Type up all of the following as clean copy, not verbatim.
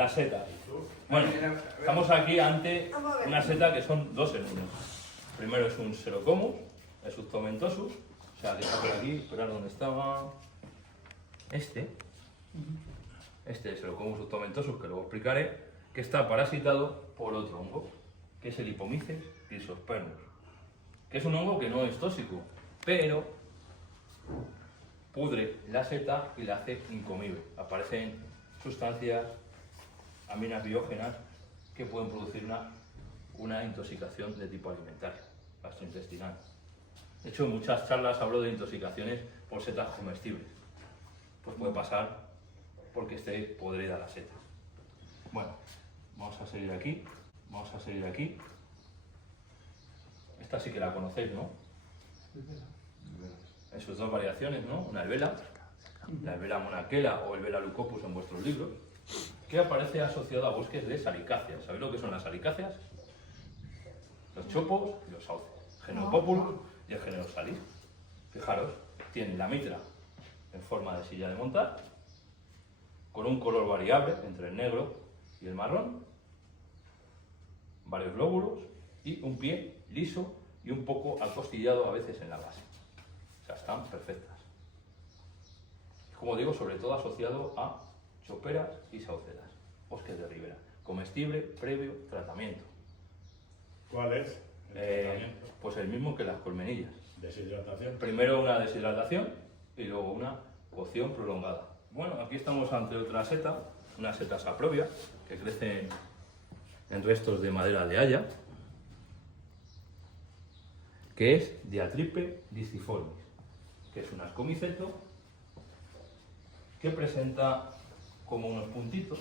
las setas. Bueno, estamos aquí ante una seta que son dos en uno. Primero es un Serocomus, es un tomentosus, o sea, que está por aquí, pero ahora donde estaba este es Serocomus tomentosus, que luego explicaré, que está parasitado por otro hongo, que es el Hypomyces chrysospermus, que es un hongo que no es tóxico, pero pudre la seta y la hace incomible. Aparecen sustancias aminas biógenas que pueden producir una intoxicación de tipo alimentario, gastrointestinal. De hecho, en muchas charlas hablo de intoxicaciones por setas comestibles. Pues puede pasar porque esté podrida la seta. Bueno, vamos a seguir aquí. Esta sí que la conocéis, ¿no? En sus dos variaciones, ¿no? Una albela, la albela monaquela o albela leucopus en vuestros libros, que aparece asociado a bosques de salicáceas. ¿Sabéis lo que son las salicáceas? Los chopos y los sauces, género Populus y el género Salis. Fijaros, tiene la mitra en forma de silla de montar, con un color variable entre el negro y el marrón, varios lóbulos y un pie liso y un poco acostillado a veces en la base. O sea, están perfectas. Como digo, sobre todo asociado a choperas y saucedas, bosques de ribera, comestible previo tratamiento. ¿Cuál es el tratamiento? Pues el mismo que las colmenillas. Deshidratación. Primero una deshidratación y luego una cocción prolongada. Bueno, aquí estamos ante otra seta, una seta saprobia, que crece en restos de madera de haya, que es Diatripe disciformis, que es un ascomiceto que presenta como unos puntitos,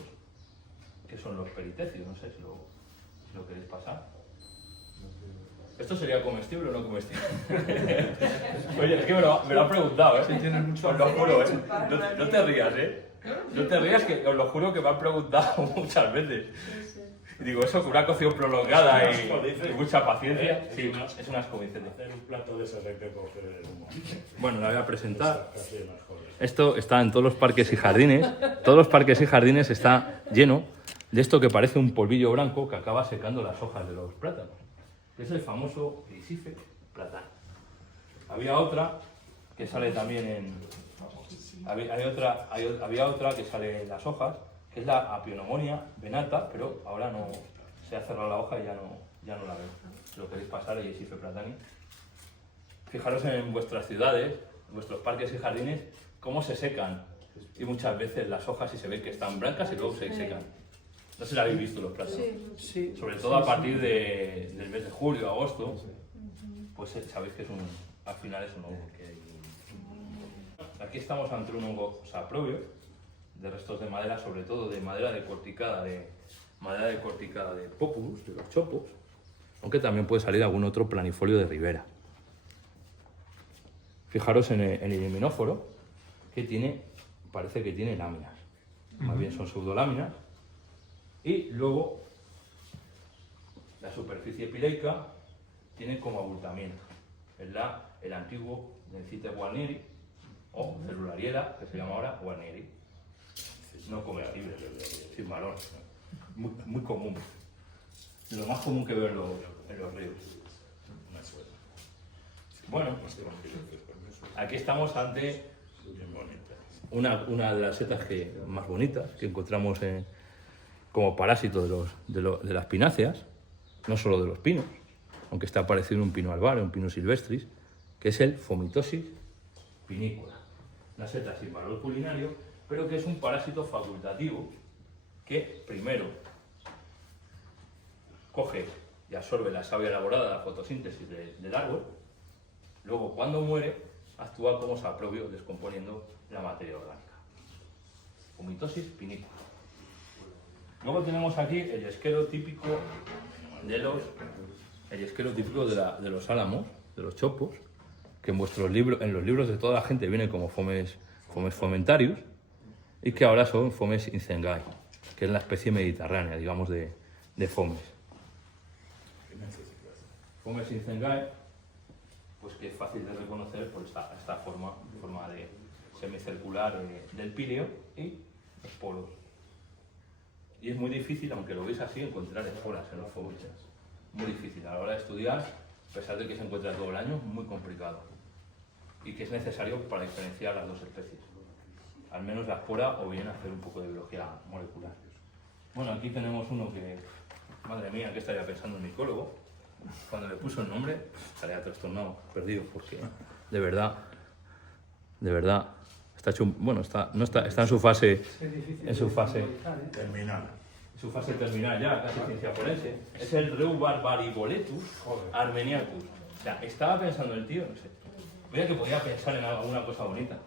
que son los peritecios, no sé si lo queréis pasar. ¿Esto sería comestible o no comestible? Oye, es que me lo han preguntado, ¿eh? Sí, tienes mucho. Os lo juro, ¿eh? No te rías, ¿eh? No te rías, que os lo juro que me han preguntado muchas veces. Y digo, eso con una cocción prolongada y mucha paciencia. Sí, es un ascomicete. Hacer un plato de esos hay que coger el humo. Bueno, la voy a presentar. Casi es más joven. Esto está en todos los parques y jardines. Todos los parques y jardines está lleno de esto que parece un polvillo blanco que acaba secando las hojas de los plátanos. Es el famoso Chrysippe platano. Había otra que sale también en... Había otra que sale en las hojas, que es la Apionomonia venata, pero ahora no se ha cerrado la hoja y ya no la veo. Si lo queréis pasar, el Chrysippe platani. Fijaros en vuestras ciudades, en vuestros parques y jardines, cómo se secan. Y muchas veces las hojas, si se ve que están blancas y luego se secan. No sé si habéis visto los plátanos. Sí. Sobre todo a partir del mes de julio, agosto, pues sabéis que al final es un hongo que hay. Aquí estamos ante un hongo saprobio, de restos de madera, sobre todo de madera decorticada de Populus, de los chopos, aunque también puede salir algún otro planifolio de ribera. Fijaros en el himenóforo, que parece que tiene láminas, más bien son pseudoláminas. Y luego la superficie pileica tiene como abultamiento. Es el antiguo Dendrites guarnieri o Cellulariella, que se llama ahora guarnieri. No comestible, sin valor. Muy común. Lo más común que veo en los ríos. Bueno, aquí estamos ante una de las setas más bonitas que encontramos como parásito de las pináceas, no solo de los pinos, aunque está apareciendo un pino albar, un pino silvestris, que es el Phomitosis pinicula. Una seta sin valor culinario, pero que es un parásito facultativo que primero coge y absorbe la savia elaborada de la fotosíntesis del árbol, luego cuando muere actúa como saprobio descomponiendo la materia orgánica. Phomitosis pinicula. Luego tenemos aquí el yesquero típico de los álamos, de los chopos, que en los libros de toda la gente viene como fomes fomentarius, y que ahora son fomes incengai, que es la especie mediterránea, digamos, de fomes. Fomes incengai, pues que es fácil de reconocer por esta forma semicircular del píleo y los polos. Y es muy difícil, aunque lo veis así, encontrar esporas en los fóbiles. Muy difícil. A la hora de estudiar, a pesar de que se encuentra todo el año, muy complicado. Y que es necesario para diferenciar las dos especies. Al menos la espora o bien hacer un poco de biología molecular. Bueno, aquí tenemos uno que, madre mía, ¿qué estaría pensando el micólogo? Cuando le puso el nombre, estaría trastornado, perdido, porque de verdad, está hecho, bueno, está en su fase, Terminal. su fase terminal ya, casi ciencia forense. Es el Reubarbariboletus armeniacus. O sea, estaba pensando el tío, no sé, veía que podía pensar en alguna cosa bonita.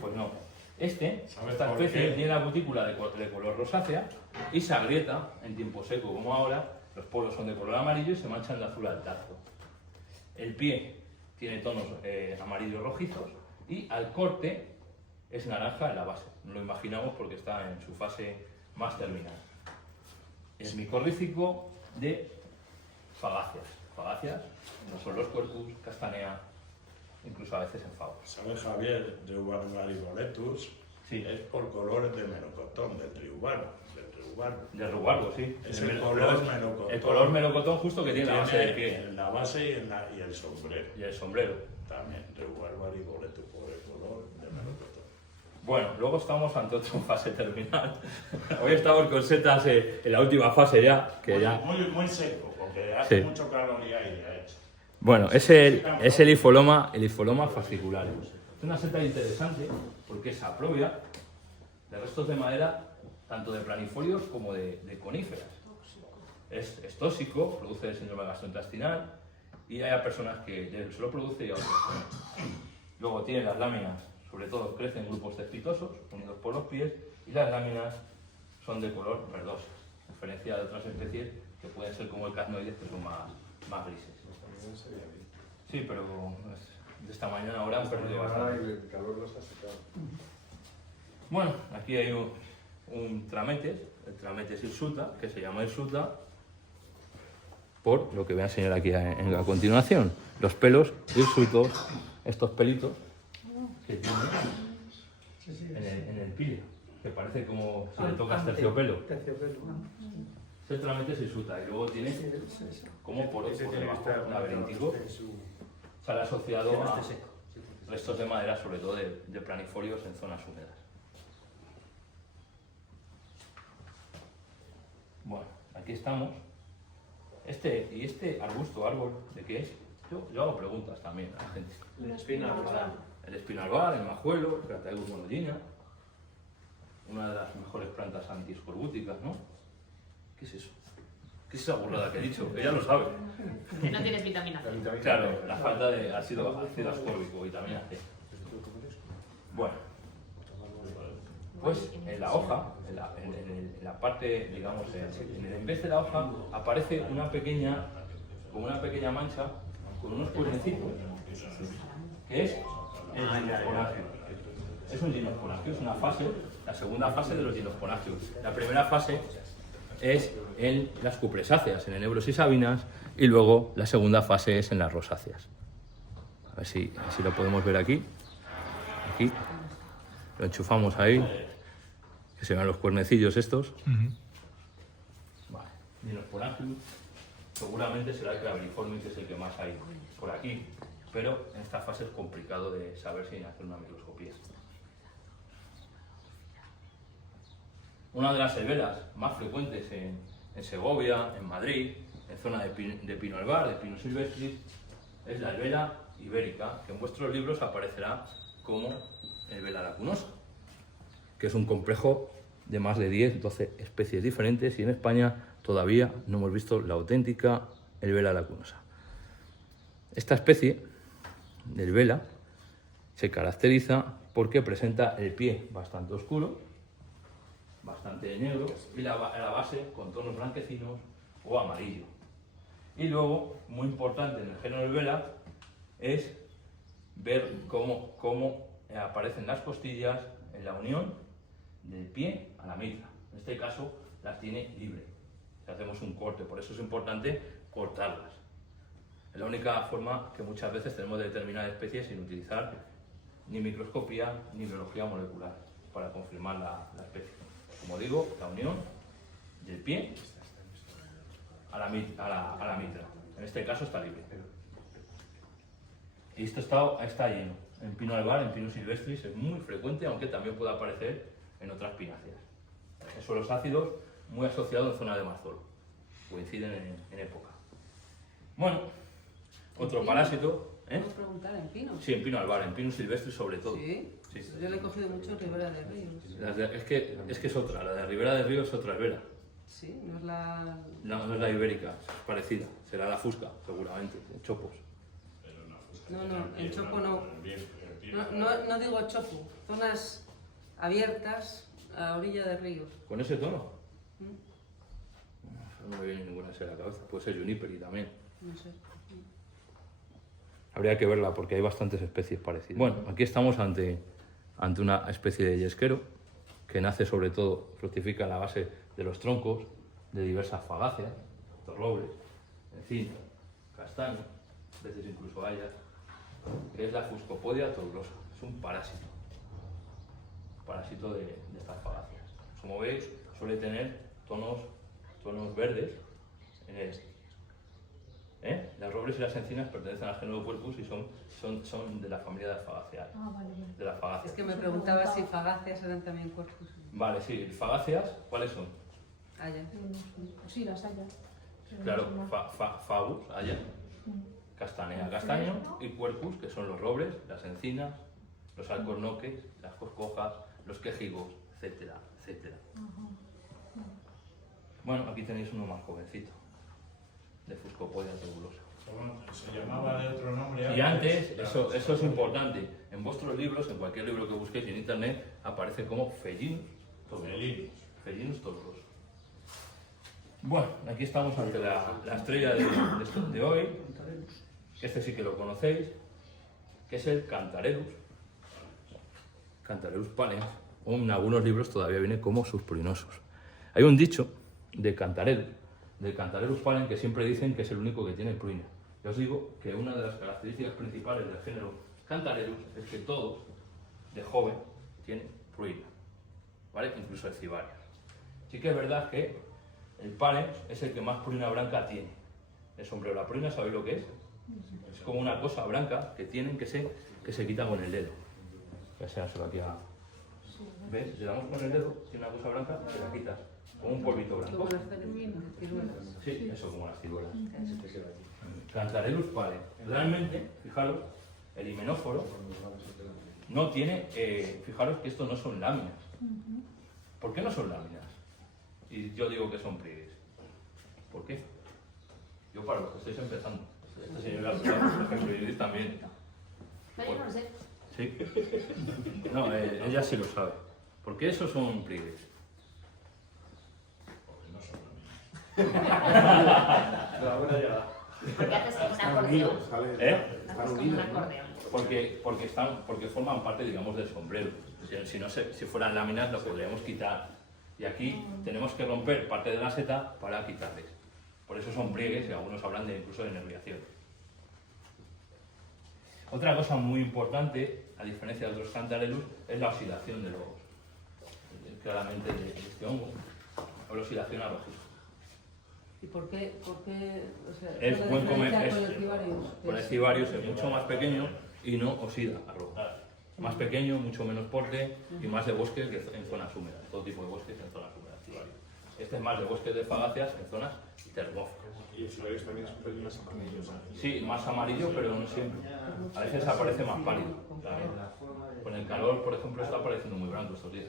Pues no. Esta especie tiene la cutícula de color rosácea y se agrieta en tiempo seco, como ahora. Los polos son de color amarillo y se manchan de azul al tacto. El pie tiene tonos amarillos rojizos y al corte es naranja en la base. No lo imaginamos porque está en su fase más terminal. Es micorrícico de fagáceas. Fagáceas no son los cuerpos, castanea, incluso a veces en fagos. ¿Sabes, Javier? Reubarbariboletus es por colores de melocotón, del triubano. De rubargo, sí. Es el color melocotón. El color melocotón justo que tiene la base del pie. En la base y el sombrero. Y el sombrero. También, Reubarbariboletus por el color de melocotón. Bueno, luego estamos ante otra fase terminal. Hoy estamos con setas en la última fase ya. Muy seco, porque hace mucho calor y aire ha hecho. Bueno, es el Hipholoma fascicularis. Es una seta interesante porque es saprobia de restos de madera tanto de planifolios como de coníferas. Es tóxico, produce síndrome gastrointestinal y hay personas que se lo produce y a otras no. Luego tiene las láminas, sobre todo crecen en grupos cespitosos, unidos por los pies, y las láminas son de color verdoso, a diferencia de otras especies que pueden ser como el casnoides, que son más grises. Sí, pero de esta mañana ahora han perdido bastante. El calor los ha secado. Bueno, aquí hay un trametes, el trametes hirsuta, que se llama hirsuta por lo que voy a enseñar aquí a continuación. Los pelos hirsutos, estos pelitos que tiene en el pile, que parece como si le tocas terciopelo. Es el trametes hirsuta y luego tiene como por debajo laberíntico. Sale asociado a restos de madera, sobre todo de planifolios en zonas húmedas. Bueno, aquí estamos. Este arbusto, árbol, ¿de qué es? Yo hago preguntas también a la gente. El espinalbar. El espinalbar, el majuelo, el Crataegus monogyna, una de las mejores plantas antiescorbúticas, ¿no? ¿Qué es eso? ¿Qué es esa burrada que he dicho? Ella lo sabe. Que no tienes vitamina C. Claro, la falta de ácido ascórbico, vitamina C. Bueno, pues en la hoja, en la parte, digamos, en vez de la hoja, aparece una pequeña mancha con unos cuernecitos, que es el ginosporangio. Es un ginosporangio, es una fase, la segunda fase de los ginosporangios. La primera fase es en las cupresáceas, en enebros y sabinas, y luego la segunda fase es en las rosáceas. A ver si lo podemos ver aquí. Aquí. Lo enchufamos ahí, que se vean los cuernecillos estos. Vale. Ginosporangium seguramente será el Claveriforme, que es el que más hay por aquí, pero en esta fase es complicado de saber sin hacer una microscopía. Una de las alveolas más frecuentes en Segovia, en Madrid, en zona de pino albar, de pino silvestris, es la alvela ibérica, que en vuestros libros aparecerá como alvela lacunosa, que es un complejo de más de 10-12 especies diferentes, y en España todavía no hemos visto la auténtica alvela lacunosa. Esta especie de alvela se caracteriza porque presenta el pie bastante oscuro, bastante negro, y la base con tonos blanquecinos o amarillo. Y luego, muy importante en el género alvela, es ver cómo aparecen las costillas en la unión del pie a la mitra. En este caso las tiene libre. Si hacemos un corte, por eso es importante cortarlas. Es la única forma que muchas veces tenemos de determinar especies sin utilizar ni microscopía ni biología molecular para confirmar la especie. Como digo, la unión del pie a la mitra. En este caso está libre. Y esto está lleno. En pino albar, en Pinus silvestris es muy frecuente, aunque también puede aparecer en otras pináceas. En suelos ácidos, muy asociado en zona de marzolo. Coinciden en época. Bueno, otro parásito. ¿Puedo preguntar en pino? Sí, en pino albar, en Pinus silvestris sobre todo. Sí. Sí. Yo le he cogido mucho en Ribera de Ríos. Es que es otra, la de Ribera del Río es otra vera. Sí, no es la... No es la ibérica, es parecida. Será la fusca, seguramente, en chopos. No, en chopo no. No digo chopo, zonas abiertas a orilla de ríos. ¿Con ese tono? No me viene ninguna así a la cabeza. Puede ser Juniperi también. No sé. Habría que verla porque hay bastantes especies parecidas. Bueno, aquí estamos ante una especie de yesquero que nace sobre todo, fructifica a la base de los troncos de diversas fagáceas, los robles, encina, castaño, a veces incluso hayas, que es la Fuscopodia tubulosa. Es un parásito de estas fagáceas. Como veis, suele tener tonos verdes en el... Las robles y las encinas pertenecen al género Quercus y son de la familia de las fagáceas. Vale. De las fagáceas. Es que me preguntaba si fagáceas eran también corpus. Vale, sí. Fagáceas, ¿cuáles son? Ah, ya. Sí, las haya. Claro, fagus, haya, castanea, castaño y Quercus, que son los robles, las encinas, los alcornoques, las coscojas, los quejigos, etcétera, etcétera. Bueno, aquí tenéis uno más jovencito, de Fuscopodia tubulosa. Se llamaba de otro nombre. Y antes, eso es importante, en vuestros libros, en cualquier libro que busquéis en internet, aparece como Fellinus tubulosa. Bueno, aquí estamos ante la estrella de hoy. Este sí que lo conocéis, que es el Cantarellus palens, o en algunos libros todavía viene como Suspurinosus. Hay un dicho del Cantarellus palens que siempre dicen que es el único que tiene pruina. Yo os digo que una de las características principales del género Cantarellus es que todos, de joven, tienen pruina, ¿vale? Incluso el Cibarius. Sí que es verdad que el palens es el que más pruina blanca tiene. El sombrero, la pruina, ¿sabéis lo que es? Es como una cosa blanca que tienen que se quita con el dedo. Ya sea, se lo aquí a... ¿Ves? Si le damos con el dedo, tiene una cosa blanca, se la quitas. Como un polvito blanco. Como las ciruelas. Sí, eso, como las ciruelas. Cantarellus palens. Realmente, fijaros, el himenóforo no tiene... fijaros que esto no son láminas. ¿Por qué no son láminas? Y yo digo que son pliegues. ¿Por qué? Yo para los que estáis empezando. Esta señora, por ejemplo, Judith también. No, yo no lo sé. ¿Sí? No, ella sí lo sabe. ¿Por qué esos son pliegues? Porque no son láminas. Porque haces un acordeón. Están Haces como un acordeón. Porque forman parte, digamos, del sombrero. Si fueran láminas lo podríamos quitar. Y aquí tenemos que romper parte de la seta para quitarles. Por eso son pliegues y algunos hablan incluso de nerviación. Otra cosa muy importante, a diferencia de otros Cantarellus, es la oxidación claramente de este hongo, o la oxidación al rojizo. ¿Y por qué? O sea, Es la buen comer, diferencia con el Cibarius? con el Cibarius es mucho más pequeño y no oxida al rojo. Más pequeño, mucho menos porte y más de bosques en zonas húmedas, todo tipo de bosques en zonas húmedas. Cibarius. Este es más de bosques de fagáceas en zonas termóficas. Y el Silvarius también es un pelín más amarillo, ¿sabes? Sí, más amarillo, pero no siempre. A veces aparece más pálido. También. Con el calor, por ejemplo, está apareciendo muy blanco estos días.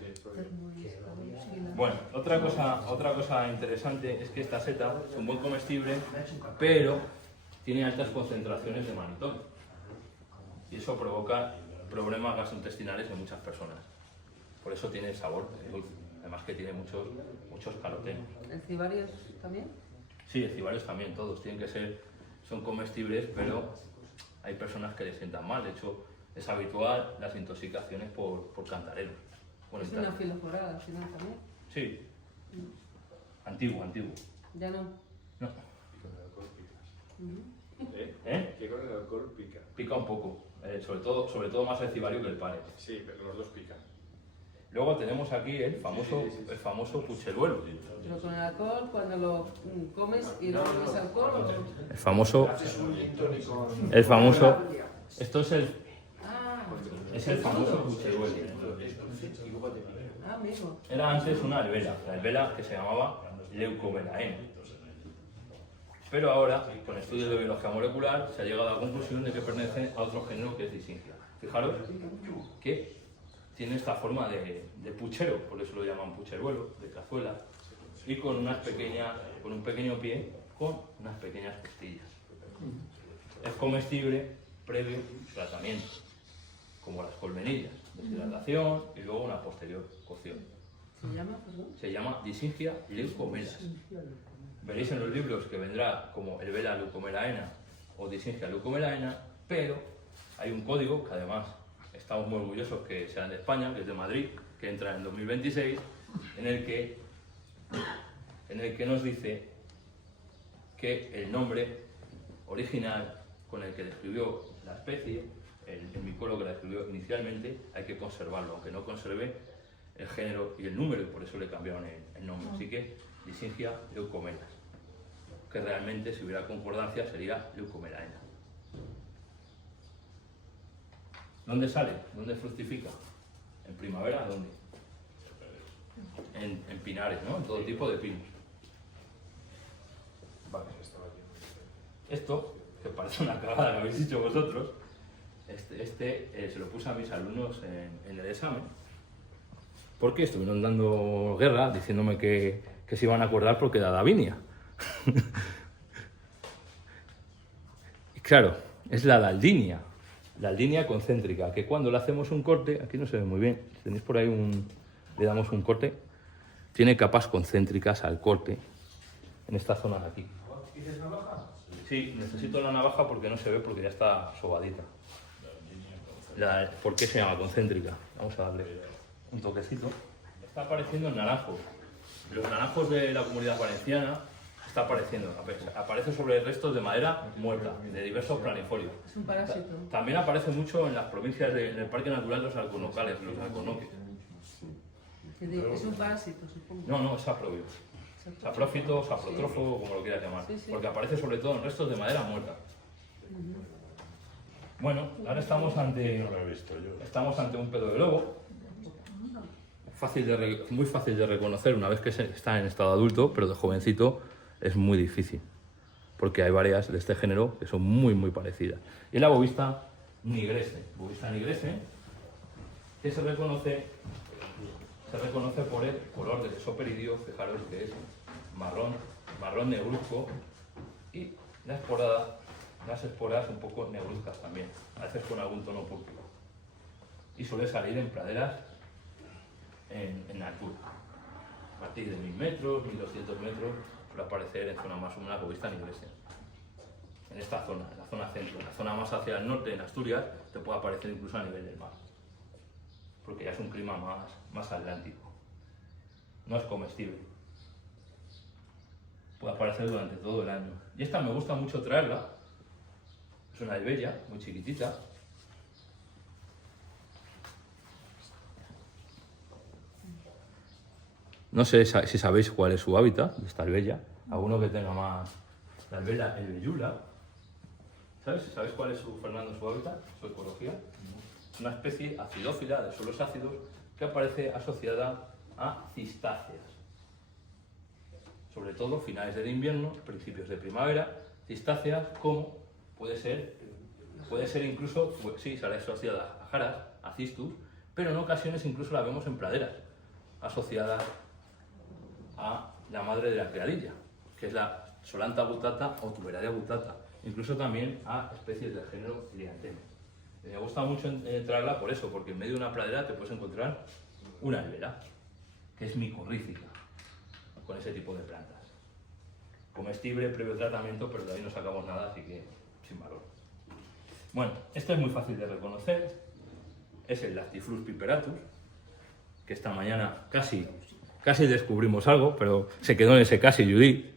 Bueno, otra cosa interesante es que esta seta es un buen comestible, pero tiene altas concentraciones de manitol. Y eso provoca problemas gastrointestinales en muchas personas. Por eso tiene sabor dulce. Además que tiene muchos calotenos. ¿El Cibarius también? Sí, el Cibarius también, todos son comestibles, pero hay personas que les sientan mal. De hecho, es habitual las intoxicaciones por Cantarellus. Es una filoforada al final también. Sí. Antiguo. Ya no. No. Que con el alcohol pica. Pica un poco. Sobre todo más el Cibarius que el Palens. Sí, pero los dos pican. Luego tenemos aquí el famoso pucheruelo. Pero con el alcohol, cuando lo comes y no comes alcohol, o... El famoso... Esto es el famoso pucheruelo. amigo. Era antes una albela, la albela que se llamaba leucomelaena. Pero ahora, con estudios de biología molecular, se ha llegado a la conclusión de que pertenece a otro género que es Disingia. Fijaros que tiene esta forma de puchero, por eso lo llaman pucheruelo, de cazuela, y con un pequeño pie con unas pequeñas costillas. Es comestible previo tratamiento, como las colmenillas, deshidratación y luego una posterior cocción. ¿Se llama, perdón? Se llama Disingia leucomelas. Veréis en los libros que vendrá como el Vela leucomelaena o Disingia leucomelaena, pero hay un código que además estamos muy orgullosos que sean de España, que es de Madrid, que entra en 2026, en el que nos dice que el nombre original con el que describió la especie, el micólogo que la describió inicialmente, hay que conservarlo, aunque no conserve el género y el número, y por eso le cambiaron el nombre. Así que Disingia leucomelas, que realmente si hubiera concordancia sería leucomelaena. ¿Dónde sale? ¿Dónde fructifica? ¿En primavera? ¿Dónde? En pinares, ¿no? En todo tipo de pinos. Vale. Esto, que parece una cagada que habéis dicho vosotros, se lo puse a mis alumnos en el examen, porque estuvieron dando guerra diciéndome que se iban a acordar porque era Davinia. Y claro, es la daldinia concéntrica, que cuando le hacemos un corte, aquí no se ve muy bien, si tenéis por ahí le damos un corte, tiene capas concéntricas al corte, en esta zona de aquí. ¿Dices navaja? Sí, necesito la navaja porque no se ve, porque ya está sobadita. ¿Por qué se llama concéntrica? Vamos a darle un toquecito. Está apareciendo en naranjos. Los naranjos de la Comunidad Valenciana está apareciendo. Aparece sobre restos de madera muerta, de diversos planifolios. Es un parásito. También aparece mucho en las provincias en el Parque Natural los alcornocales, los alcornoques. Es un parásito, supongo. No, es saprobio. Saprófito, saprotrófobo, como lo quieras llamar. Sí, sí. Porque aparece sobre todo en restos de madera muerta. Bueno, ahora estamos ante No lo he visto yo. un pedo de lobo. Muy fácil de reconocer una vez que está en estado adulto, pero de jovencito es muy difícil. Porque hay varias de este género que son muy, muy parecidas. Y la bovista nigrese. Que se reconoce por el color del esoperidio, fijaros que es marrón negruzco, y las esporas un poco negruzcas también, a veces con algún tono púrpura. Y suele salir en praderas en altura. A partir de 1000 metros, 1200 metros, suele aparecer en zona más húmeda bovista nigrese. En esta zona, en la zona centro, en la zona más hacia el norte, en Asturias, te puede aparecer incluso a nivel del mar, porque ya es un clima más atlántico. No es comestible. Puede aparecer durante todo el año. Y esta me gusta mucho traerla. Es una albella, muy chiquitita. No sé si sabéis cuál es su hábitat de esta albella. Alguno que tenga más. La albella elvellula. ¿Sabes cuál es su hábitat? Su ecología. Es una especie acidófila de suelos ácidos que aparece asociada a cistáceas. Sobre todo finales del invierno, principios de primavera, cistáceas como puede ser incluso, sí, sale asociada a jaras, a cistus, pero en ocasiones incluso la vemos en praderas, asociada a la madre de la criadilla, que es la Solantha gutata o Tuberaria gutata, incluso también a especies del género Lianteme. Me gusta mucho traerla por eso, porque en medio de una pradera te puedes encontrar una albera, que es micorrícica, con ese tipo de plantas. Comestible, previo tratamiento, pero de ahí no sacamos nada, así que sin valor. Bueno, este es muy fácil de reconocer, es el Lactiflux piperatus, que esta mañana casi descubrimos algo, pero se quedó en ese casi, Judith,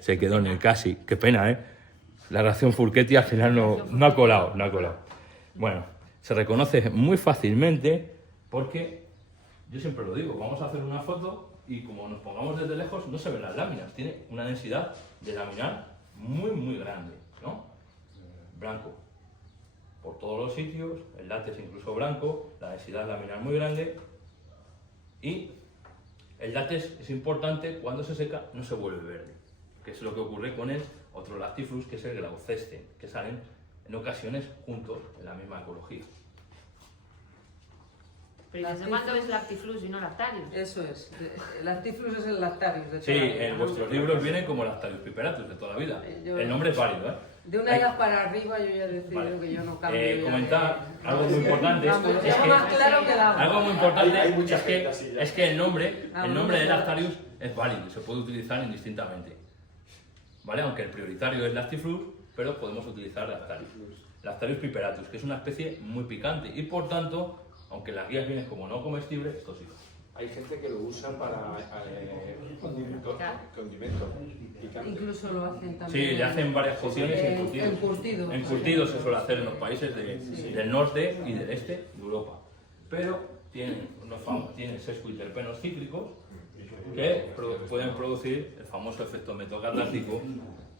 se quedó en el casi, qué pena, ¿eh? La reacción Furchetti al final no ha colado. Bueno, se reconoce muy fácilmente porque yo siempre lo digo, vamos a hacer una foto y como nos pongamos desde lejos no se ven las láminas, tiene una densidad de laminar muy grande, ¿no? Blanco por todos los sitios, el látex incluso blanco, la densidad laminar muy grande y el látex es importante, cuando se seca no se vuelve verde, que es lo que ocurre con el otro Lactiflux, que es el Glauceste, que salen en ocasiones juntos en la misma ecología. Pero ¿desde cuándo es Lactiflux y no Lactarius? Eso es. El Lactiflux es el Lactarius. De Sí, toda la vida, en ¿no? vuestros libros viene como Lactarius piperatus de toda la vida. Yo- El nombre es válido, ¿eh? De una edad para arriba yo ya he decidido Vale. que yo no cambio. ya Comentar de- algo muy importante Vamos, es tengo que, más claro que el agua. algo muy importante Hay mucha es que, gente así ya. es que el nombre de claro. Lactarius es válido, se puede utilizar indistintamente. ¿Vale? Aunque el prioritario es Lactiflux, pero podemos utilizar Lactarius. Lactarius piperatus, que es una especie muy picante y por tanto, aunque las guías vienen como no comestible, es tóxico. Hay gente que lo usa para condimento picante. Incluso lo hacen Sí, también. le hacen varias cocciones y Encurtido. encurtidos. Encurtidos se suele hacer en los países del norte y del este de Europa. Pero tienen sescoiterpenos cíclicos que pueden producir el famoso efecto metocatártico,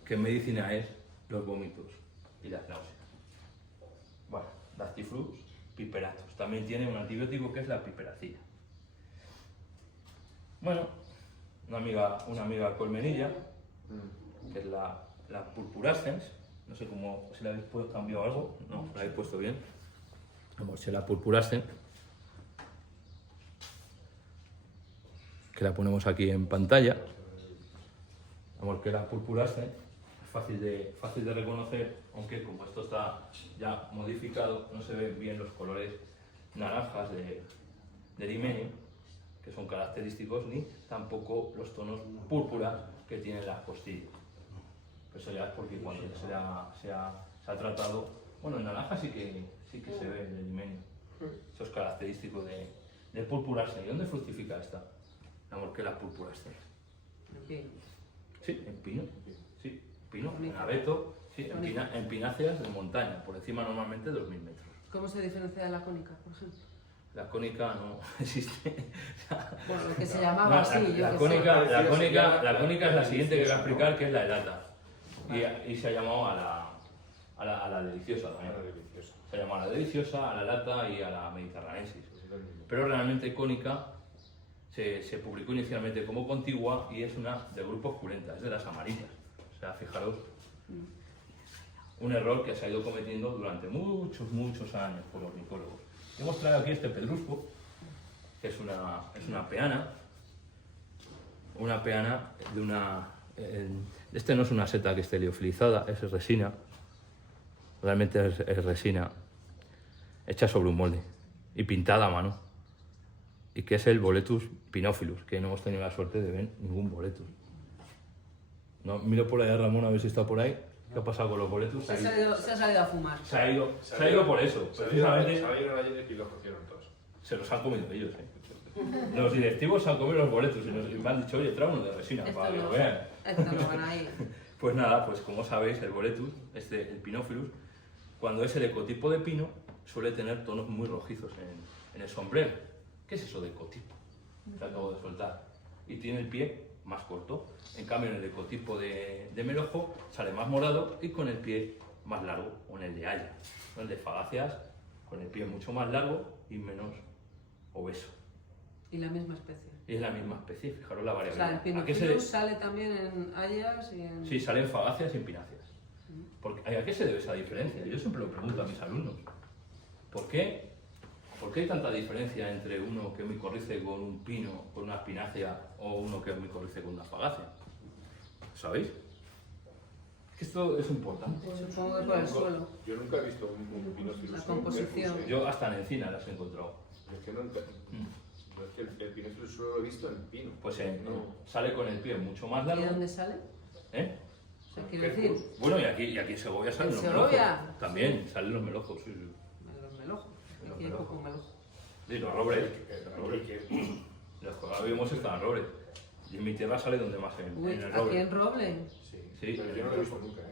que en medicina es los vómitos y las náuseas. Bueno, Lactiflux piperatus. También tiene un antibiótico que es la piperacina. Bueno, una amiga colmenilla, que es la purpurascens, no sé cómo, si le habéis cambiado algo, no, la habéis puesto bien. Vamos, si la purpurascens, que la ponemos aquí en pantalla. Vamos, que la purpurascens es fácil de reconocer, aunque como esto está ya modificado, no se ven bien los colores naranjas del himenio, que son característicos, ni tampoco los tonos púrpura que tienen las costillas. Eso ya es porque cuando se ha tratado, bueno, en naranja sí que se ve el himenio. Eso es característico de purpurascens. ¿Y dónde fructifica esta? La morquela purpurascens. Aquí. Sí, en pino. Sí, pino, en abeto, sí, en pináceas de montaña, por encima normalmente de los 1000 metros. ¿Cómo se diferencia de la cónica, por ejemplo? La cónica no existe. Bueno, lo que se llamaba No, así, yo la qué cónica, sé. la cónica es la siguiente que voy a explicar, que es la elata. Y se ha llamado a la deliciosa también. Se ha llamado a la deliciosa, a la lata y a la mediterranensis. Pero realmente cónica se publicó inicialmente como contigua y es una de grupo oscurenta, es de las amarillas. O sea, fijaros, un error que se ha ido cometiendo durante muchos años por los micólogos. Hemos traído aquí este pedrusco, que es una peana de una... este no es una seta que esté liofilizada, es resina, realmente es resina hecha sobre un molde y pintada a mano, y que es el Boletus pinophilus, que no hemos tenido la suerte de ver ningún Boletus. No, miro por ahí a Ramón a ver si está por ahí. ¿Qué ha pasado con los Boletus? Se ha salido a fumar. Se ha ido por eso, precisamente. Salieron ayer y los cogieron todos. Se los han comido ellos, Los directivos se han comido los boletos y me han dicho, oye, trae uno de resina para que lo vean. Esto no van a ir. Pues nada, pues como sabéis, el boletus, el Pinophilus, cuando es el ecotipo de pino, suele tener tonos muy rojizos en el sombrero. ¿Qué es eso de ecotipo? Que acabo de soltar. Y tiene el pie más corto. En cambio, en el ecotipo de melojo sale más morado y con el pie más largo, o en el de haya. El de fagacias, con el pie mucho más largo y menos obeso. Y la misma especie. Y es la misma especie, fijaros la O variabilidad. sea, el ¿A qué se Pinophilus sale también en hayas y en... Sí, salen fagacias y en pináceas. ¿A qué se debe esa diferencia? Yo siempre lo pregunto a mis alumnos. ¿Por qué hay tanta diferencia entre uno que micorrice con un pino, con una espinácea, o uno que micorrice con una fagacia? ¿Sabéis? Es que esto es importante. Supongo que por el suelo. Yo nunca he visto un Pinophilus. La composición. Yo hasta en encina las he encontrado. Es que nunca. No, es que el Pinophilus solo lo he visto en pino. Pues no. sale con el pie mucho más ¿Y largo. de dónde sale? ¿Eh? O sea, quiero decir, Bueno, y aquí en Segovia salen ¿En los Segovia? melojos. También salen los melojos, sí. en los melojos. Los Aquí hay melojos. poco melojo. Sí, los robres. Los que ahora vimos están en robres. Y en mi tierra sale donde más Uy, en el aquí roble. en Roble. Sí. Pero yo no lo he visto nunca,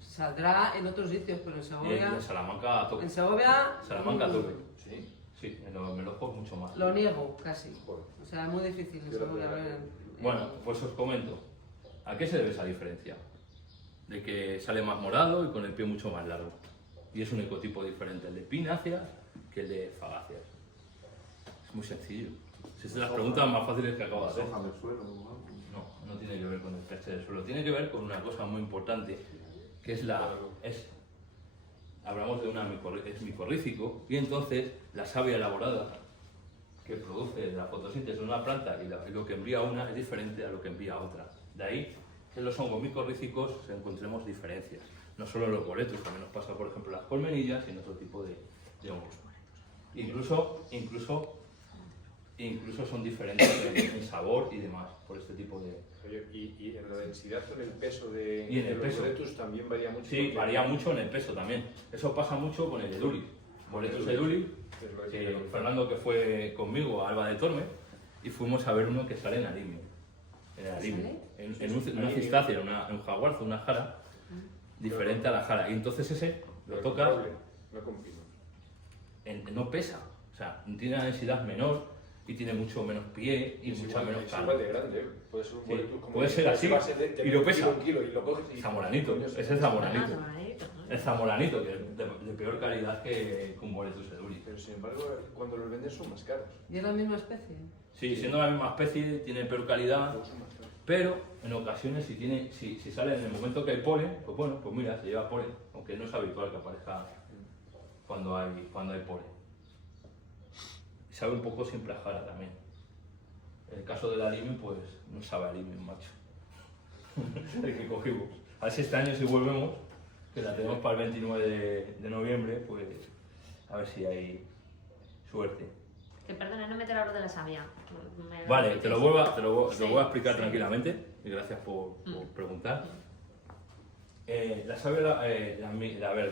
Saldrá en otros sitios, pero en Y Segovia... en Salamanca a tope. En Segovia... Salamanca a tope. Sí. Sí, en el ojo mucho más. Lo niego casi. Joder. O sea, muy difícil. Yo lo según la primero. ven. Bueno, pues os comento. ¿A qué se debe esa diferencia? De que sale más morado y con el pie mucho más largo. Y es un ecotipo diferente, el de pináceas que el de fagáceas. Es muy sencillo. Si es de las preguntas más fáciles que acabo de hacer. Hojas del suelo o algo. No tiene que ver con el pH del suelo. Tiene que ver con una cosa muy importante, que es hablamos de es micorrícico, y entonces la savia elaborada que produce la fotosíntesis de una planta y lo que envía una es diferente a lo que envía otra. De ahí que en los hongos micorrícicos encontremos diferencias. No solo en los boletus, también nos pasa por ejemplo en las colmenillas y en otro tipo de hongos. Incluso son diferentes en sabor y demás por este tipo de... Oye, y en la densidad o en el peso de, Y en el de los peso. boletus también varía mucho. Sí, porque- varía mucho en el peso también. Eso pasa mucho con el eduli. Boletus eduli, Es lo que que- Fernando que fue conmigo a Alba de Torme y fuimos a ver uno que sale en alimio. En el alimio. En una cistácea, en un jaguarzo, una jara, diferente a la jara. Y entonces ese lo tocas, No con pinos. no pesa. O sea, tiene una densidad menor y tiene mucho menos pie y Es mucha igual, menos es carne. igual de grande, ¿eh? Puede ser un Sí, boletus como puede ser así, va a ser de y lo un pesa. un kilo, y lo coges y... Zamoranito, Coño, ese es Ah, zamoranito. zamoranito, ¿no? El zamoranito, que es de peor calidad que un boletus eduli. Pero sin embargo, cuando los vendes son más caros. ¿Y es la misma especie? Sí, siendo la misma especie, tiene peor calidad, Todos son más caros. pero en ocasiones si sale en el momento que hay polen, pues bueno, pues mira, se lleva polen, aunque no es habitual que aparezca cuando hay polen. Y sabe un poco siempre a jara también. En el caso del alimio, pues no sabe a alimio, macho. El que cogimos. A ver si este año si volvemos, que la tenemos para el 29 de noviembre, pues a ver si hay suerte. Que perdona, no me te hablo de la savia. Vale, te lo voy a Sí, explicar sí. tranquilamente y gracias por preguntar. La savia,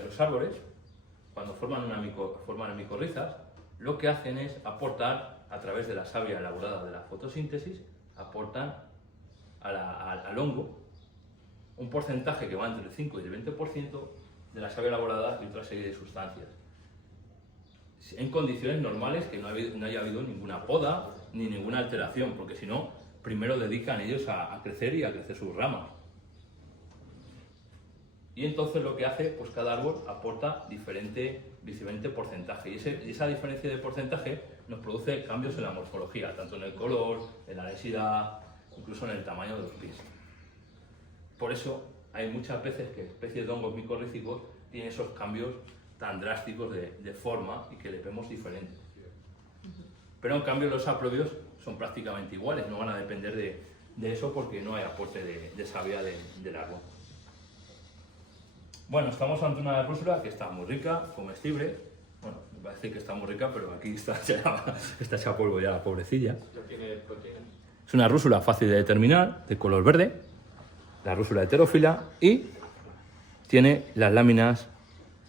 los árboles, cuando forman micorrizas, lo que hacen es aportar, a través de la savia elaborada de la fotosíntesis, aportan al hongo un porcentaje que va entre el 5 y el 20% de la savia elaborada y otra serie de sustancias. En condiciones normales, que no haya habido ninguna poda ni ninguna alteración, porque si no, primero dedican ellos a crecer y a crecer sus ramas. Y entonces lo que hace, pues cada árbol aporta diferente porcentaje. Y esa diferencia de porcentaje nos produce cambios en la morfología, tanto en el color, en la densidad, incluso en el tamaño de los pies. Por eso hay muchas veces que especies de hongos micorrícicos tienen esos cambios tan drásticos de forma y que les vemos diferentes. Pero en cambio los saplobios son prácticamente iguales, no van a depender de eso porque no hay aporte de savia del árbol. Bueno, estamos ante una rúsula que está muy rica, comestible. Bueno, me parece que está muy rica, pero aquí está hecha polvo ya la pobrecilla. Ya tiene proteína. Es una rúsula fácil de determinar, de color verde, la rúsula heterófila, y tiene las láminas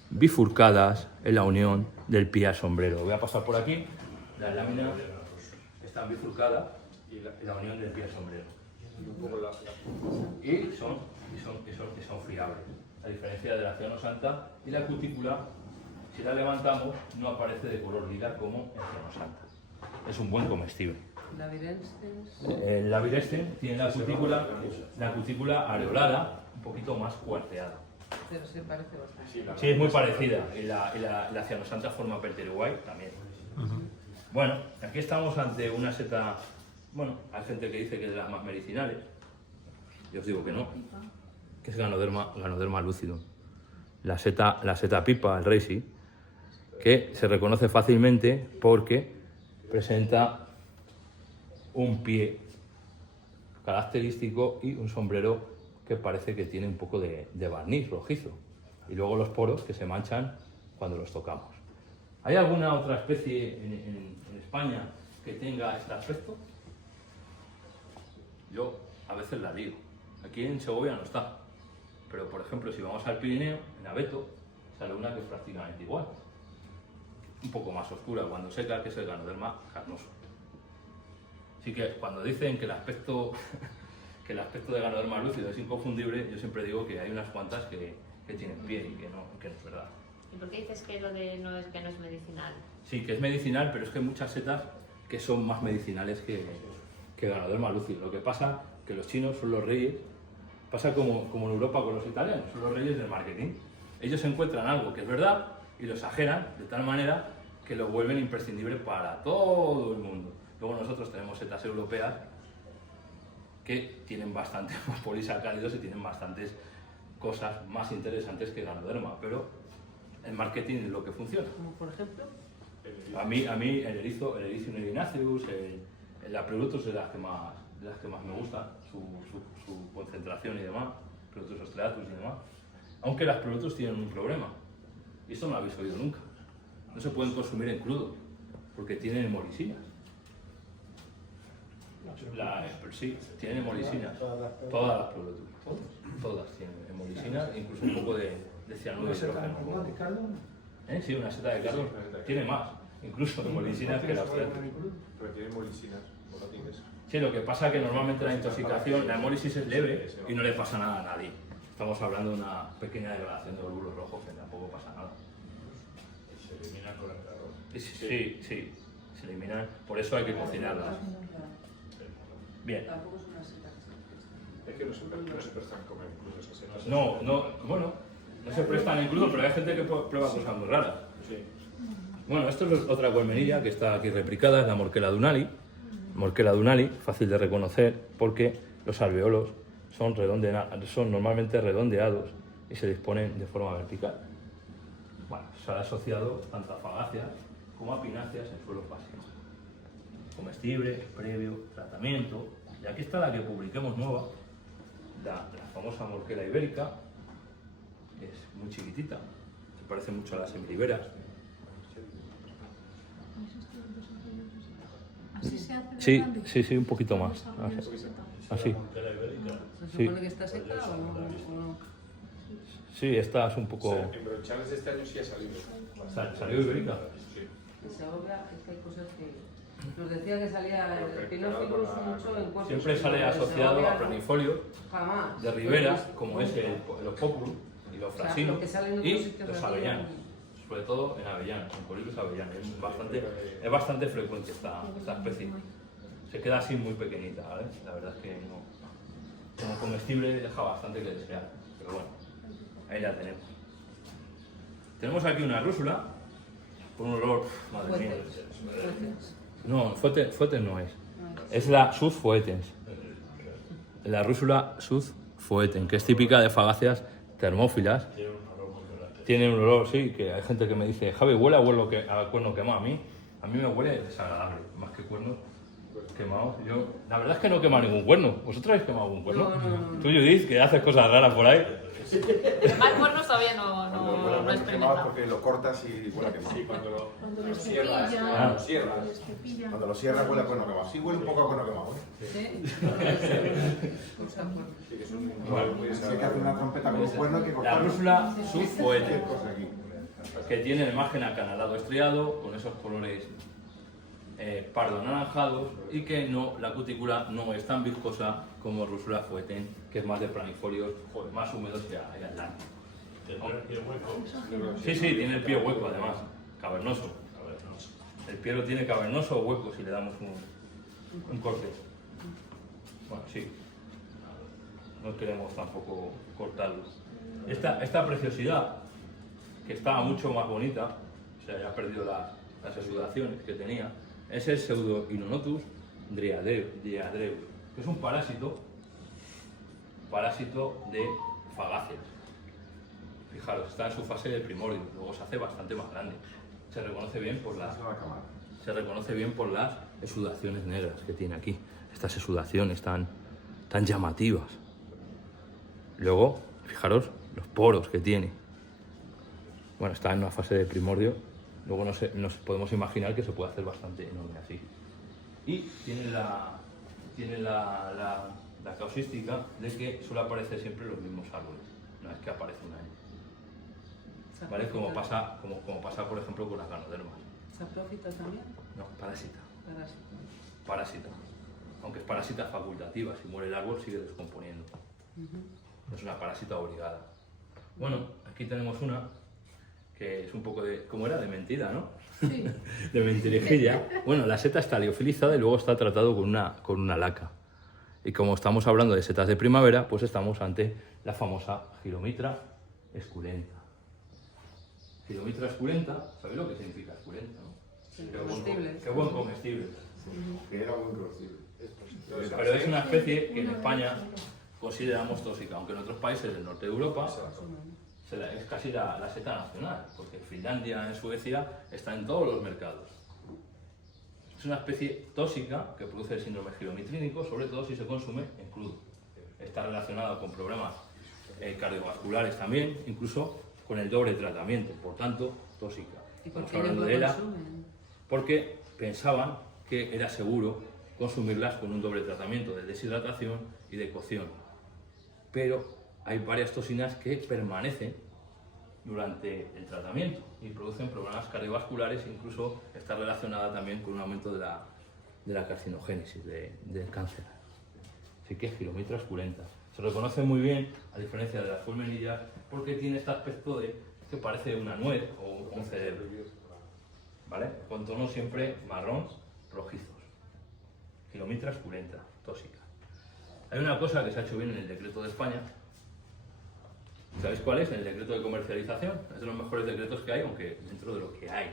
bifurcadas en la unión del pie al sombrero. Voy a pasar por aquí, las láminas están bifurcadas en la unión del pie al sombrero. Y un poco Y son friables. A diferencia de la cianosanta y la cutícula, si la levantamos, no aparece de color lila como en cianosanta. Es un buen comestible. La virensens. El labirescens tiene la cutícula areolada, un poquito más cuarteada. Pero se parece bastante. Sí, es muy parecida. Y la cianosanta forma Pelteruguay también. Bueno, aquí estamos ante una seta. Bueno, hay gente que dice que es de las más medicinales. Yo os digo que no. Que es Ganoderma lucidum. La seta pipa, el reishi, que se reconoce fácilmente porque presenta un pie característico y un sombrero que parece que tiene un poco de barniz rojizo. Y luego los poros que se manchan cuando los tocamos. ¿Hay alguna otra especie en España que tenga este aspecto? Yo a veces la digo. Aquí en Segovia no está. Pero, por ejemplo, si vamos al Pirineo, en Abeto, sale una que es prácticamente igual. Un poco más oscura cuando seca, que es el Ganoderma carnoso. Así que cuando dicen que el aspecto de Ganoderma lúcido es inconfundible, yo siempre digo que hay unas cuantas que tienen pie y que no es verdad. ¿Y por qué dices que lo de que no es medicinal? Sí, que es medicinal, pero es que hay muchas setas que son más medicinales que Ganoderma lucidum. Lo que pasa que los chinos son los reyes, pasa como en Europa con los italianos, son los reyes del marketing. Ellos encuentran algo que es verdad y lo exageran de tal manera que lo vuelven imprescindible para todo el mundo. Luego nosotros tenemos setas europeas que tienen bastante más polisacáridos y tienen bastantes cosas más interesantes que Ganoderma, pero el marketing es lo que funciona. Como por ejemplo. A mí el Ericium erinaceus, el Aprelutus es de las que más me gustan, su concentración y demás, Aprelutus ostreatus y demás. Aunque las Aprelutus tienen un problema, y esto no lo habéis oído nunca. No se pueden consumir en crudo, porque tienen hemolisinas. Sí, tienen hemolisinas. Todas las Aprelutus, todas tienen hemolisinas, incluso un poco de cianuro de hidrógeno. Sí, una seta de cardo tiene más, incluso hemolisinas que las ostreatus. Pero tiene hemolisinas, volátiles. Sí, lo que pasa es que normalmente la intoxicación, la hemólisis es leve y no le pasa nada a nadie. Estamos hablando de una pequeña degradación de glóbulos rojos que tampoco pasa nada. Y se elimina con el calor. Sí, se eliminan, por eso hay que cocinarlas. Bien. Tampoco es una seta. Es que no se prestan a comer incluso esas setas. Bueno, no se prestan en crudo, pero hay gente que prueba cosas muy raras. Sí. Bueno, esto es otra colmenilla que está aquí replicada, es la Morquela dunali. Morquela dunali, fácil de reconocer porque los alveolos son normalmente redondeados y se disponen de forma vertical. Bueno, se ha asociado tanto a fagáceas como a pináceas en suelos básicos. Comestible, previo, tratamiento. Y aquí está la que publiquemos nueva, la famosa Morquela ibérica, que es muy chiquitita, se parece mucho a las semiliberas. ¿Así se hace? Sí, un poquito más. Así. ¿Se Sí. supone que está seca o no? Sí, esta es un poco... O sea, en brochales de este año sí ha salido. ¿Salió ibérica? Sí. Se ahora es que hay cosas que... Nos decía que salía el Pinófilus mucho en cuerpos. Siempre sale asociado a planifolios Jamás. de ribera, como es los populus y los frasinos, lo que sale en otros y sitios los de aquí. avellanos, sobre todo en avellanos, en Colibris avellanos. Es bastante frecuente esta especie. Se queda así muy pequeñita, ¿vale? La verdad es que no, como comestible deja bastante que desear, pero bueno, ahí la tenemos. Tenemos aquí una rúsula con un olor, madre mía. Fuetes. No, fuetes no es. Es la Sus foetens. La rúsula Sus foeten, que es típica de fagáceas termófilas. Tiene un olor, sí, que hay gente que me dice, Javi, huele a cuerno quemado. A mí me huele desagradable, más que cuernos quemados. La verdad es que no he quemado ningún cuerno. ¿Vosotros habéis quemado algún cuerno? No. Tú, Judith, que haces cosas raras por ahí. Más cuernos todavía no he experimentado. Porque lo cortas y huele a quemado. Sí, cuando Cuando lo les cierras. cepillan, Cuando lo cierras. cuando les cepillan. Cuando lo cierras huele a cuerno quemado. Sí, huele un poco a cuerno quemado. Sí. Sí, que es un Bueno, muy Si hay que hacer desagradable. una trompeta con un cuerno, hay que La cortarlo. rúsula Sus ¿Qué foeten, cosa aquí? que tiene el margen acanalado estriado, con esos colores pardo anaranjados, y que la cutícula no es tan viscosa como Rúsula foeten, que es más de planifolios más húmedos y atlánticos. Tendrá el pie hueco. Sí, tiene el pie hueco además, cavernoso. El pie lo tiene cavernoso o hueco si le damos un corte. Bueno, sí. No queremos tampoco cortarlo. Esta preciosidad, que estaba mucho más bonita, o sea, ya ha perdido las exudaciones que tenía, es el Pseudoinonotus driadreus, que es un parásito de fagáceas. Fijaros, está en su fase de primordio, luego se hace bastante más grande. Se reconoce bien por las exudaciones negras que tiene aquí. Estas exudaciones tan llamativas. Luego, fijaros los poros que tiene. Bueno, está en una fase de primordio. Luego nos podemos imaginar que se puede hacer bastante enorme así. Y tiene la causística de que suele aparecer siempre en los mismos árboles, una vez que aparece un año. ¿Vale? Como pasa, por ejemplo, con las ganodermas. ¿Saprófita también? No, parásita. Parásito. Parásita. Aunque es parásita facultativa, si muere el árbol sigue descomponiendo. No es una parásita obligada. Bueno, aquí tenemos una que es un poco de, ¿cómo era? De mentira, ¿no? Sí. De mentirijilla. Bueno, la seta está liofilizada y luego está tratado con una laca. Y como estamos hablando de setas de primavera, pues estamos ante la famosa Gyromitra esculenta. Gyromitra esculenta, ¿sabéis lo que significa esculenta, no? Sí, Qué comestible. qué buen comestible. Que era buen conocido. Pero es una especie que en España consideramos tóxica, aunque en otros países del norte de Europa es casi la seta nacional, porque en Finlandia, en Suecia, está en todos los mercados. Es una especie tóxica que produce el síndrome giromitrínico, sobre todo si se consume en crudo. Está relacionada con problemas cardiovasculares también, incluso con el doble tratamiento, por tanto, tóxica. ¿Y por Estamos qué hablando no de lo ELA consumen? porque pensaban que era seguro consumirlas con un doble tratamiento de deshidratación y de cocción. Pero hay varias toxinas que permanecen durante el tratamiento y producen problemas cardiovasculares, incluso está relacionada también con un aumento de la carcinogénesis, del cáncer. Así que es Gyromitra esculenta. Se reconoce muy bien, a diferencia de las fulmenillas, porque tiene este aspecto de que parece una nuez o un cerebro, ¿vale? Con tonos siempre marrón, rojizos. Gyromitra esculenta, tóxica. Hay una cosa que se ha hecho bien en el decreto de España. ¿Sabéis cuál es? El decreto de comercialización. Es de los mejores decretos que hay, aunque dentro de lo que hay.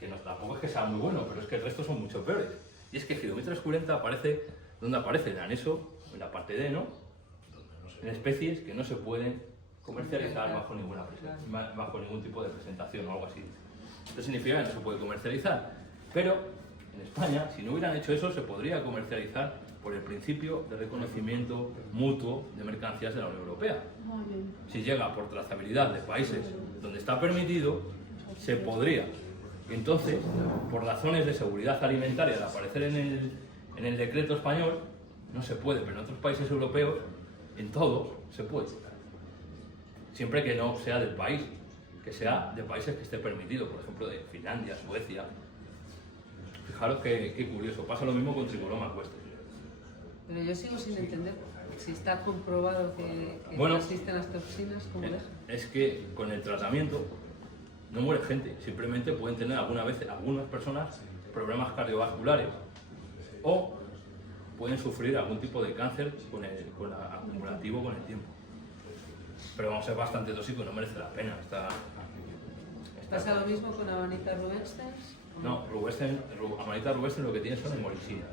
Que no, tampoco es que sea muy bueno, pero es que el resto son mucho peores. Y es que Gyromitra esculenta aparece, ¿dónde aparece? En anexo, en la parte D, ¿no? En especies que no se pueden comercializar bajo ningún tipo de presentación o algo así. Esto significa que no se puede comercializar. Pero en España, si no hubieran hecho eso, se podría comercializar por el principio de reconocimiento mutuo de mercancías de la Unión Europea. Muy bien. Si llega por trazabilidad de países donde está permitido, se podría. Y entonces, por razones de seguridad alimentaria, al aparecer en el decreto español, no se puede, pero en otros países europeos, en todos, se puede. Siempre que no sea del país, que sea de países que esté permitido, por ejemplo, de Finlandia, Suecia. Fijaros qué curioso, pasa lo mismo con Tricoloma equestre. Pero yo sigo sin entender si está comprobado que Bueno, no existen las toxinas, ¿cómo es? Es que con el tratamiento no muere gente, simplemente pueden tener algunas personas problemas cardiovasculares o pueden sufrir algún tipo de cáncer acumulativo con el tiempo. Pero vamos a ser bastante tóxico y no merece la pena. ¿Pasa lo mismo con Amanita rubenstens? No, Amanita rubenstens lo que tiene son hemorrhagias.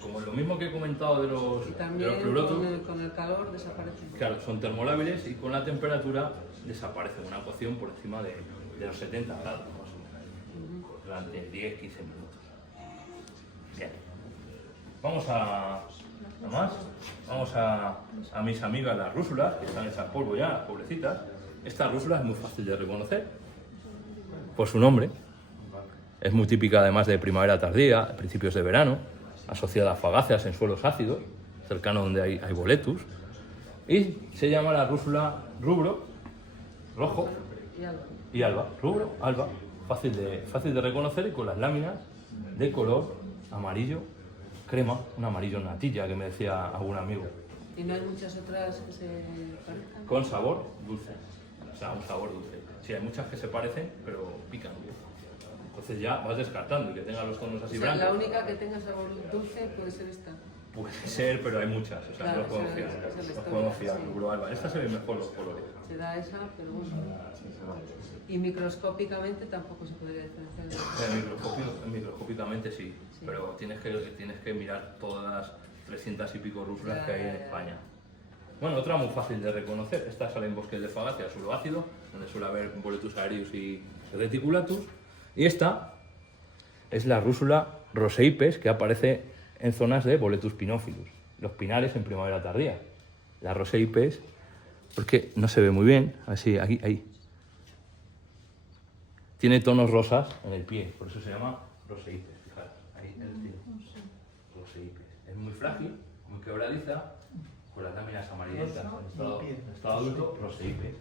Como lo mismo que he comentado de los Y también pleurotos, con el calor desaparecen. claro, son termolábiles y con la temperatura desaparecen. Una cocción por encima de los 70 grados, más o menos, durante 10-15 minutos. Bien. Vamos a mis amigas las rúsulas, que están hechas polvo ya, pobrecitas. Esta rúsula es muy fácil de reconocer por su nombre. Es muy típica además de primavera tardía, principios de verano, asociada a fagáceas en suelos ácidos, cercano donde hay boletus. Y se llama la rúsula rubro, rojo, y alba. Rubro, alba, fácil de reconocer y con las láminas de color amarillo crema, un amarillo natilla que me decía algún amigo. ¿Y no hay muchas otras que se parezcan? Con sabor dulce, o sea, un sabor dulce. Sí, hay muchas que se parecen, pero pican. Entonces ya vas descartando y que tenga los tonos así O sea, blancos. la única que tenga sabor dulce puede ser esta. Puede ser, pero hay muchas, o sea, Claro, no los podemos esa fiar. es la Los historia, podemos fiar, sí. Rubro alba. Esta se ve mejor los colores. Se da esa, pero bueno. Y microscópicamente tampoco se podría diferenciar. Microscópicamente sí, Sí. pero tienes que mirar todas las 300 y pico rúsulas que hay en España. Bueno, otra muy fácil de reconocer, esta sale en bosques de fagácea suloácido, donde suele haber boletus aéreos y reticulatus, y esta es la rúsula roseipes, que aparece en zonas de boletus pinófilus, los pinares en primavera tardía. La roseipes, porque no se ve muy bien, así, aquí, ahí. Tiene tonos rosas en el pie, por eso se llama roseipes, fijaros, ahí en el pie. Roseipes. Es muy frágil, muy quebradiza, con las láminas amarillentas. En estado adulto, roseipes.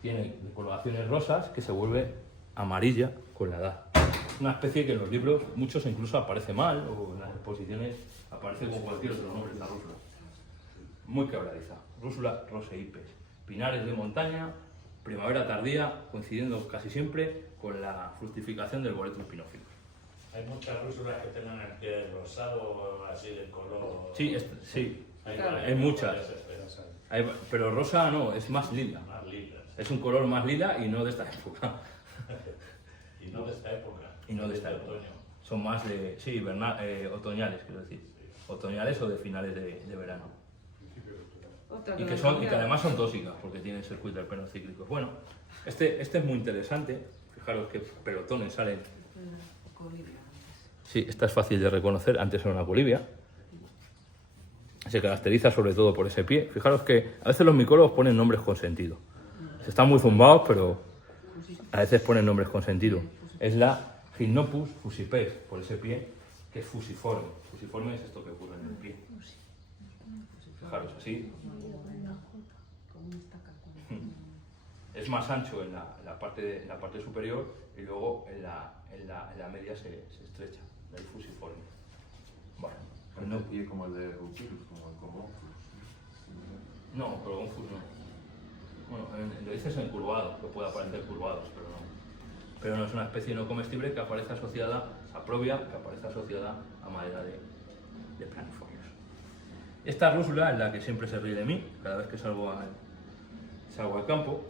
Tiene coloraciones rosas que se vuelve amarilla con la edad. Es una especie que en los libros muchos incluso aparece mal, o en las exposiciones aparece con cualquier otro nombre, esta rúsula. Muy quebradiza. Rúsula roseipes. Pinares de montaña primavera tardía, coincidiendo casi siempre con la fructificación del Boletus pinófilos. Hay muchas rúsulas que tengan el pie rosado o así de color. Sí, sí, Claro. hay muchas. Pero rosa no, es más lila. Más lilas. Es un color más lila y no de esta época. Y no de esta época. Y no de esta época. otoño. Son más de, sí, otoñales, quiero decir. Otoñales o de finales de verano. Otra Y no que, me y que además son tóxicas porque tienen circuito terpenos cíclicos. Bueno, este es muy interesante. Fijaros qué pelotones salen. Colibia. Sí, esta es fácil de reconocer. Antes era una colibia. Se caracteriza sobre todo por ese pie. Fijaros que a veces los micólogos ponen nombres con sentido. Están muy zumbados, pero a veces ponen nombres con sentido. Es la Gymnopus fusipes, por ese pie, que es fusiforme. Fusiforme es esto que ocurre en el pie. Fijaros, así. Es más ancho en la parte superior y luego en la media se estrecha. El fusiforme. Bueno, pues No pie como el de Rutilus, como el Congonfus. no, pero Gonfus no. Bueno, lo dices en curvados, que puede aparecer curvados, pero no. Pero no es una especie no comestible que aparece asociada a Probia, que aparece asociada a madera de planifolios. Esta rúsula es la que siempre se ríe de mí, cada vez que salgo al campo,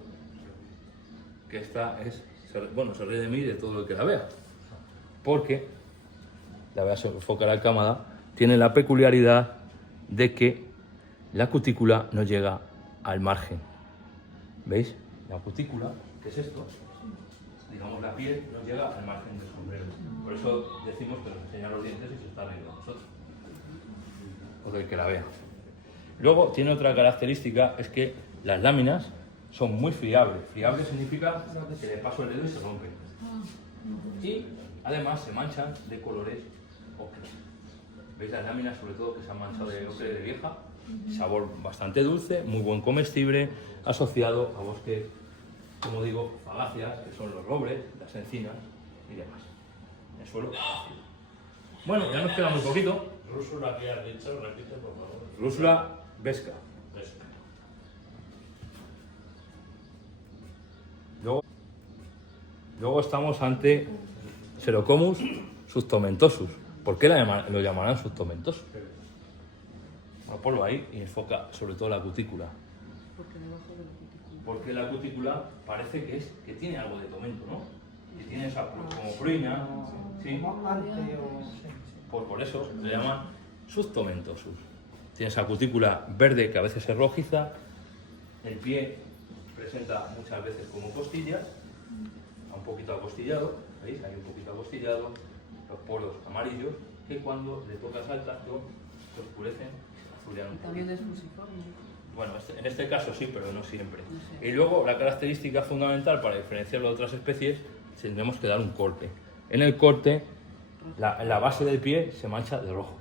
que se ríe de mí y de todo el que la vea. Porque, la voy a enfocar a cámara, tiene la peculiaridad de que la cutícula no llega al margen. ¿Veis? La cutícula, que es esto, digamos la piel, no llega al margen del sombrero. Por eso decimos que nos enseña los dientes y se está riendo de nosotros. O del que la vea. Luego tiene otra característica, es que las láminas son muy friables. Friable significa que le paso el dedo y se rompen. Y además se manchan de colores ocres. ¿Veis las láminas, sobre todo, que se han manchado de ocre de vieja? Sabor bastante dulce, muy buen comestible, asociado a bosques, como digo, fagáceas, que son los robles, las encinas y demás. El suelo ácido. Bueno, ya nos queda muy poquito. Rúsula que has dicho, repite por favor. Rúsula vesca. Vesca. Luego estamos ante Xerocomus subtomentosus. ¿Por qué lo llamarán subtomentosus? Bueno, ponlo ahí y enfoca sobre todo la cutícula. Porque debajo de la cutícula. Porque la cutícula parece que tiene algo de tomento, ¿no? Que tiene esa como pruina. ¿Sí? Por eso le llaman subtomentosus. Tiene esa cutícula verde que a veces es rojiza. El pie presenta muchas veces como costillas, un poquito acostillado, ¿veis? Hay un poquito acostillado, los poros amarillos, que cuando le tocas al tacto se oscurecen y se azulean un Y también poquito. es fusiforme. Bueno, en este caso sí, pero no siempre. No sé. Y luego la característica fundamental para diferenciarlo de otras especies, tendremos que dar un corte. En el corte, la base del pie se mancha de rojo.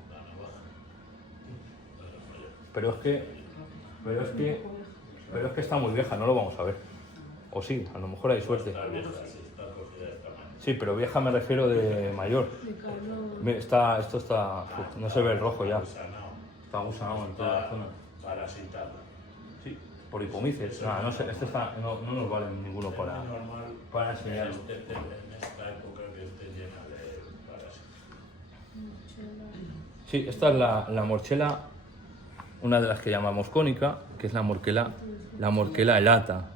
Pero es que está muy vieja, no lo vamos a ver. O sí, a lo mejor hay suerte. Está vieja, sí, está cogida de tamaño. Sí, pero vieja me refiero de mayor. Esto está, no se ve el rojo ya. Gusanao. Está gusanado en toda la zona. Parasitado. Sí, por hipomices. Nada, no sé, no nos vale ninguno Es normal para enseñarlo. en esta época que esté llena de parásitos. Sí, esta es la morchela, una de las que llamamos cónica, que es la morquela elata.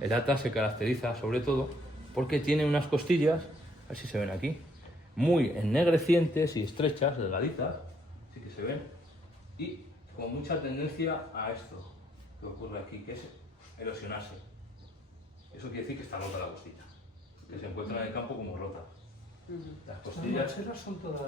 Elata se caracteriza sobre todo porque tiene unas costillas, a ver si se ven aquí, muy ennegrecientes y estrechas, delgaditas, sí que se ven, y con mucha tendencia a esto que ocurre aquí, que es erosionarse. Eso quiere decir que está rota la costilla, que se encuentra en el campo como rota. Las costillas son todas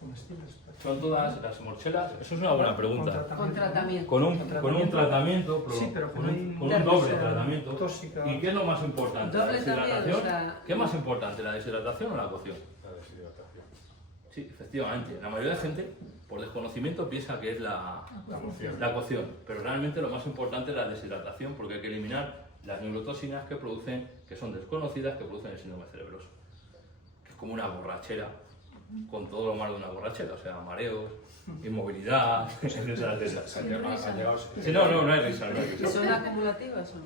comestibles. son todas las morchelas. Eso es una buena pregunta. Con tratamiento. Con un tratamiento, Sí, pero con con un una doble cosa tratamiento. tóxica. ¿Y qué es lo más importante? ¿La Doble también, deshidratación? o sea, ¿Qué es más importante, la deshidratación o la cocción? La deshidratación. Sí, efectivamente. La mayoría de gente, por desconocimiento, piensa que es la cocción. Pero realmente lo más importante es la deshidratación, porque hay que eliminar las neurotoxinas que son desconocidas, que producen el síndrome cerebroso. Que es como una borrachera, con todo lo malo de una borrachera, o sea, mareos, inmovilidad, etcétera, etcétera. Han llegado. Sí, no hay risa, no hay ¿Y risa. son acumulativas o no?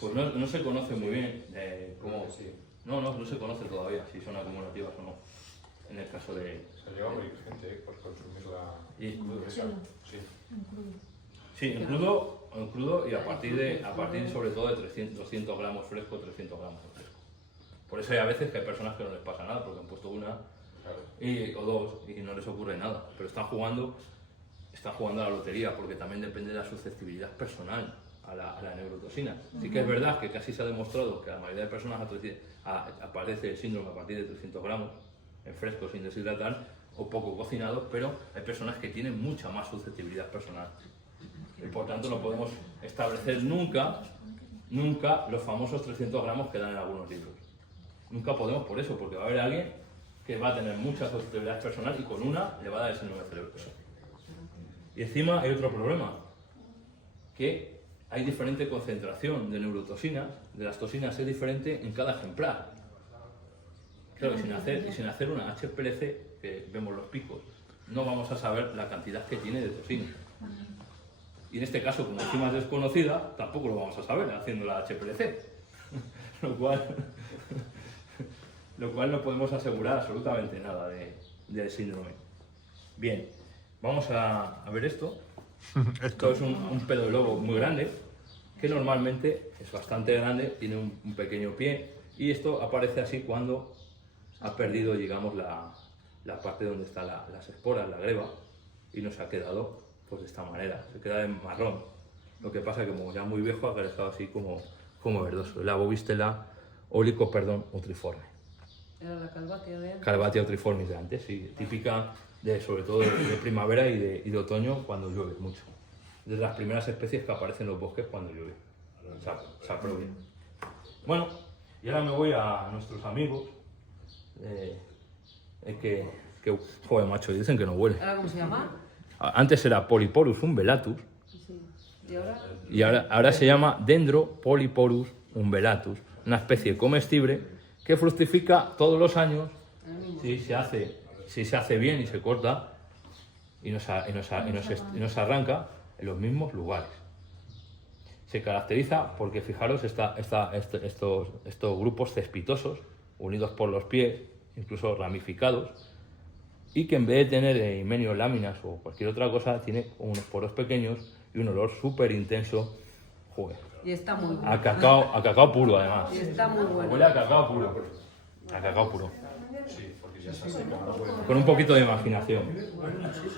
Pues no se conoce muy bien cómo... No se conoce todavía si son acumulativas o no. En el caso de... Se ha llegado a morir gente por consumirla Y- crudo, esa. Sí. Sí, en crudo y a partir sobre todo de 200 gramos fresco, 300 gramos de fresco. Por eso hay a veces que hay personas que no les pasa nada porque han puesto una Claro. o dos y no les ocurre nada. Pero están jugando a la lotería porque también depende de la susceptibilidad personal a la neurotoxina. Sí que es verdad que casi se ha demostrado que a la mayoría de personas aparece el síndrome a partir de 300 gramos en fresco sin deshidratar o poco cocinados, pero hay personas que tienen mucha más susceptibilidad personal. Y por tanto no podemos establecer nunca los famosos 300 gramos que dan en algunos libros. Nunca podemos por eso, porque va a haber alguien que va a tener mucha susceptibilidad personal y con una le va a dar el síndrome cerebroso. Y encima hay otro problema, que hay diferente concentración de neurotoxinas, de las toxinas es diferente en cada ejemplar. Claro, y sin hacer una HPLC, que vemos los picos, no vamos a saber la cantidad que tiene de toxina. Y en este caso, como encima es desconocida, tampoco lo vamos a saber haciendo la HPLC. lo cual no podemos asegurar absolutamente nada del síndrome. Bien, vamos a ver esto. Esto es un pedo de lobo muy grande, que normalmente es bastante grande, tiene un pequeño pie, y esto aparece así cuando ha perdido, digamos, la parte donde están las esporas, la greba, y nos ha quedado pues de esta manera, se queda en marrón. Lo que pasa es que como ya muy viejo ha quedado así como verdoso. La bovistela utriforme. Era la calvatia de antes. Calvatia utriformis de antes, sí, típica sobre todo de primavera y de otoño cuando llueve mucho. De las primeras especies que aparecen en los bosques cuando llueve. Saprodia. Bueno, y ahora me voy a nuestros amigos. Joder, macho, dicen que no huele. ¿Ahora cómo se llama? Antes era Polyporus umbellatus Sí. ¿Y ahora? y ahora se llama Dendropolyporus umbellatus, una especie comestible que fructifica todos los años si se hace bien y se corta y nos arranca en los mismos lugares. Se caracteriza porque, fijaros, estos grupos cespitosos unidos por los pies, incluso ramificados, y que en vez de tener himenios, láminas o cualquier otra cosa, tiene unos poros pequeños y un olor súper intenso. Joder. Y está muy bueno. A cacao puro, además. Y está muy bueno. Huele a cacao puro. A cacao puro. Sí, porque ya se seca. Con un poquito de imaginación.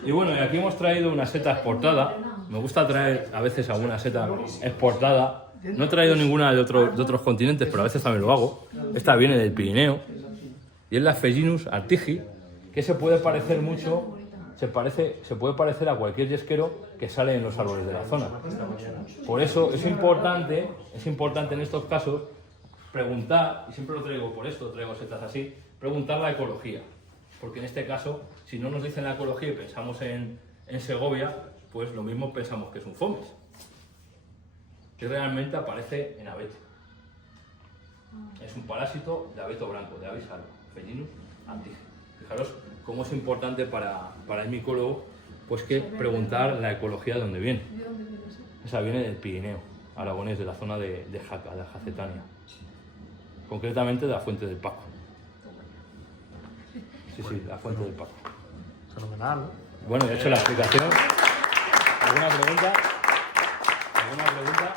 Y bueno, y aquí hemos traído una seta exportada. Me gusta traer a veces alguna seta exportada. No he traído ninguna de otros continentes, pero a veces también lo hago. Esta viene del Pirineo y es la Phellinus artigi, que se puede parecer mucho, se puede parecer a cualquier yesquero que sale en los árboles de la zona. Por eso es importante en estos casos preguntar, y siempre lo traigo por esto, traigo setas así, preguntar la ecología. Porque en este caso, si no nos dicen la ecología y pensamos en Segovia, pues lo mismo pensamos que es un fomes, que realmente aparece en abeto. Es un parásito de abeto blanco, de Avis alba, Phellinus artigi. Fijaros cómo es importante para el micólogo pues que preguntar la ecología de dónde viene. Esa viene del Pirineo aragonés, de la zona de Jaca, de Jacetania. Concretamente de la Fuente del Paco. Sí, la Fuente del Paco. Fenomenal. Bueno, ya he hecho la explicación. ¿Alguna pregunta? ¿Alguna pregunta?